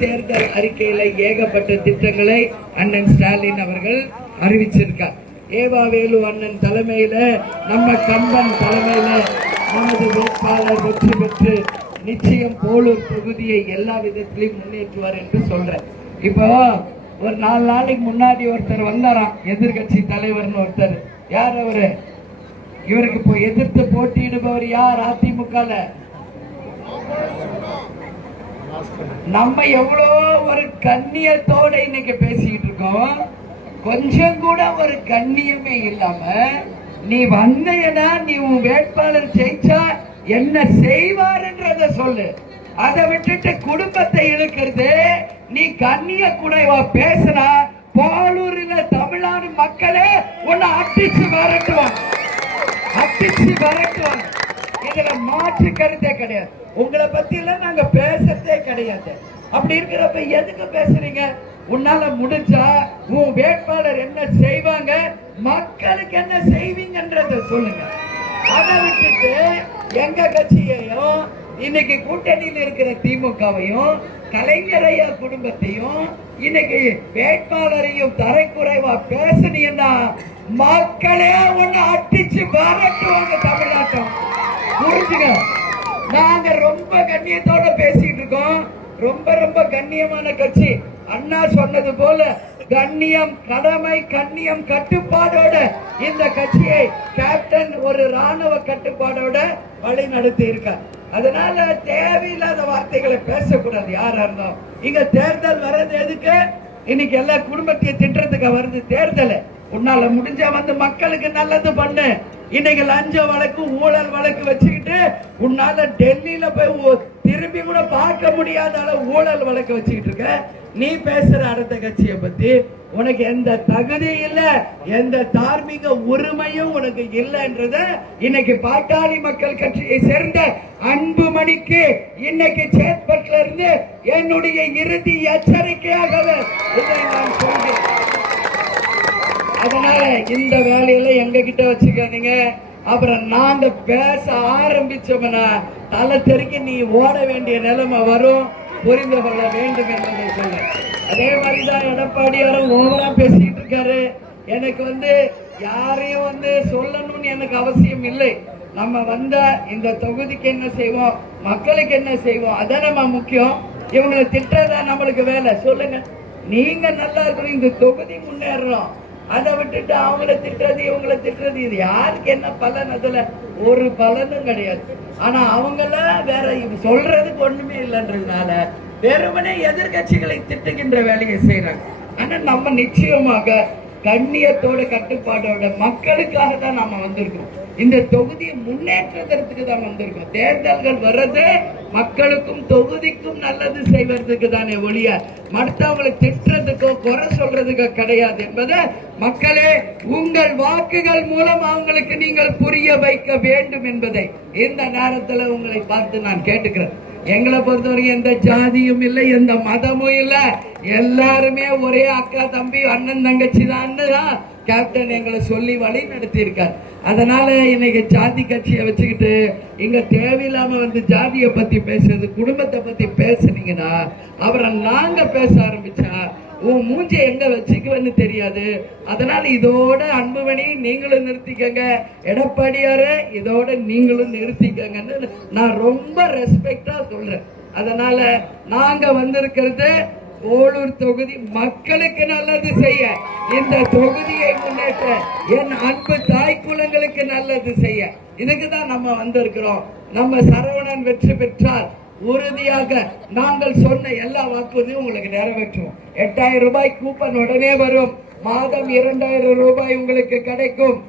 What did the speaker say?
தேர்தல் அறிக்கையில ஏகப்பட்ட திட்டங்களை அண்ணன் ஸ்டாலின் அவர்கள் அறிவிச்சிருக்கார். ஏவாவேலு அண்ணன் தலைமையில, நம்ம கம்பன் தலைமையில நமது வேட்பாளர் வெற்றி பெற்று நிச்சயம் போலூர் தொகுதியை எல்லா விதத்திலையும் முன்னேற்றுவார் என்று சொல்றேன். இப்போ ஒரு 4 நாளைக்கு முன்னாடி ஒருத்தர் வந்தாராம், எதிர்கட்சி தலைவர்னு ஒருத்தர். யார் அவரு? இவருக்கு இப்போ எதிர்த்து போட்டியிடுபவர் யார்? அதிமுக. நம்ம எவ்வளோ ஒரு கண்ணியத்தோட இன்னைக்கு பேசிக்கிட்டு இருக்கோம். கொஞ்சம் கூட ஒரு கண்ணியமே இல்லாம நீ வந்தேனா, நீ உன் வேட்பாளர் ஜெயிச்சா என்ன செய்வார்ன்றத சொல்லு. அதை விட்டுட்டு குடும்பத்தை இழுக்கிறது. நீ கண்ணிய குறைவா பேசினா போலூரில் தமிழ்நாடு மக்களே உன்னை அடிச்சு வரட்டுவாங்க, அடிச்சு வரட்டுவாங்க. இதுல மாற்று கருத்தே கிடையாது. உங்களை பத்தி எல்லாம் நாங்க பேசறதே கிடையாது. அப்படி இருக்கிறப்ப எதுக்கு பேசுறீங்க? உன்னால முடிஞ்சா உன் வேட்பாளர் என்ன செய்வாங்க, மக்களுக்கு என்ன செய்வீங்கன்றத சொல்லுங்க. அதை விட்டுட்டு எங்க கட்சியையும் இன்னைக்கு கூட்டணியில் இருக்கிற திமுகவையும் கலைஞரையா குடும்பத்தையும் இன்னைக்கு வேட்பாளரையும் தரைக்குறைவா பேசுனீங்கன்னா மக்களே ஒண்ணு அடிச்சு வரட்டுவாங்க. தமிழ்நாட்டம் புரிஞ்சுங்க. நாங்க ரொம்ப கண்ணியத்தோட பேசிட்டு இருக்கோம். ரொம்ப ரொம்ப கண்ணியமான கட்சி. அண்ணா சொன்னது போல கண்ணியம், கடமை, கண்ணியம், கட்டுப்பாடோட இந்த கட்சியை கேப்டன் ஒரு ராணுவ கட்டுப்பாடோட வழி நடத்தி இருக்கார். அதனால தேவையில்லாத வார்த்தைகளை பேசக்கூடாது. யாரா இருந்தோம் இங்க தேர்தல் வர்றது எதுக்கு? இன்னைக்கு எல்லா குடும்பத்தையும் திட்டுறதுக்கு வருது தேர்தல். உன்னால முடிஞ்சா வந்து மக்களுக்கு நல்லது பண்ணு. இன்னைக்கு லஞ்ச வழக்கு, ஊழல் வழக்கு வச்சுக்கிட்டு உன்னால டெல்லியில போய் திரும்பி கூட பார்க்க முடியாத அளவு ஊழல் வழக்கு வச்சுக்கிட்டு இருக்க. நீ பேசுற அடுத்த கட்சியை பத்தி உனக்கு எந்த தகுதி இல்ல, எந்த தார்மீக உரிமையும் உனக்கு இல்லைன்றத இன்னைக்கு பாட்டாளி மக்கள் கட்சியை சேர்ந்த அன்புமணிக்கு இன்னைக்கு சேத்பட்ல இருந்து என்னுடைய இறுதி எச்சரிக்கையாகவே இதை நான் சொல்கிறேன். அதனால இந்த வேலையில எங்க கிட்ட வச்சுக்காதீங்க. அப்புறம் நாங்க பேச ஆரம்பிச்சோம்னா தலை தெறிக்க நீ ஓட வேண்டிய நிலைமை வரும். புரிந்து கொள்ள வேண்டும் என்பதை சொல்ல. அதே மாதிரிதான் எடப்பாடியாரும் ஓவரா பேசிட்டு இருக்காரு. எனக்கு யாரையும் சொல்லணும்னு எனக்கு அவசியம் இல்லை. நம்ம வந்த இந்த தொகுதிக்கு என்ன செய்வோம், மக்களுக்கு என்ன செய்வோம், அதான் நம்ம முக்கியம். இவங்களை திட்டதா நம்மளுக்கு வேலை. சொல்லுங்க, நீங்க நல்லா இருக்கணும், இந்த தொகுதி முன்னேறணும். அதை விட்டுட்டு அவங்கள திட்டுறது இவங்களை திட்டுறது, இது யாருக்கு என்ன பலன்? அதுல ஒரு பலனும் கிடையாது. ஆனா அவங்கள வேற சொல்றதுக்கு ஒண்ணுமே இல்லைன்றதுனால வெறுமனே எதிர்கட்சிகளை திட்டுகின்ற வேலையை செய்யறாங்க. ஆனா நம்ம நிச்சயமாக கண்ணியத்தோட கட்டுப்பாடோட மக்களுக்காக தான் நாம வந்திருக்கோம். இந்த தொகுதியை முன்னேற்றத்திற்கு தான் வந்திருக்கோம். தேர்தல்கள் வர்றது மக்களுக்கும் தொகுதிக்கும் நல்லது செய்வதற்கு தானே ஒழிய மற்றவங்களை திட்டுறதுக்கோ குறை சொல்றதுக்கோ கிடையாது என்பதை மக்களே உங்கள் வாக்குகள் மூலம் அவங்களுக்கு நீங்கள் புரிய வைக்க வேண்டும் என்பதை இந்த நேரத்தில் உங்களை பார்த்து நான் கேட்டுக்கிறேன். எங்களை பொறுத்தவரைக்கும் எந்த ஜாதியும் இல்லை, எந்த மதமும் இல்லை. எல்லாருமே ஒரே அக்கா தம்பி அண்ணன் தங்கச்சி தான் கேப்டன் எங்களை சொல்லி வழி நடத்தி இருக்கார். அதனால இன்னைக்கு ஜாதி கட்சியை வச்சுக்கிட்டு இங்க தேவையில்லாம ஜாதியை பத்தி பேசுறது, குடும்பத்தை பத்தி பேசுனீங்கன்னா அப்புறம் நாங்க பேச ஆரம்பிச்சா உன் மூஞ்சி எங்க வச்சுக்குவேன்னு தெரியாது. அதனால இதோட அன்புமணி நீங்களும் நிறுத்திக்கங்க, எடப்பாடியார இதோட நீங்களும் நிறுத்திக்கங்கன்னு நான் ரொம்ப ரெஸ்பெக்டா சொல்றேன். அதனால நாங்க வந்திருக்கிறது போலூர் தொகுதி மக்களுக்கு நல்லது செய்ய, இந்த தொகுதியை முன்னேற்ற, என் அன்பு தாய் குலங்களுக்கு நல்லது செய்ய, இதுக்கு தான் நம்ம வந்திருக்கிறோம். நம்ம சரவணன் வெற்றி பெற்றால் உறுதியாக நாங்கள் சொன்ன எல்லா வாக்குறுதியும் உங்களுக்கு நிறைவேற்றுவோம். 8000 ரூபாய் கூப்பன் உடனே வரும். மாதம் 2000 ரூபாய் உங்களுக்கு கிடைக்கும்.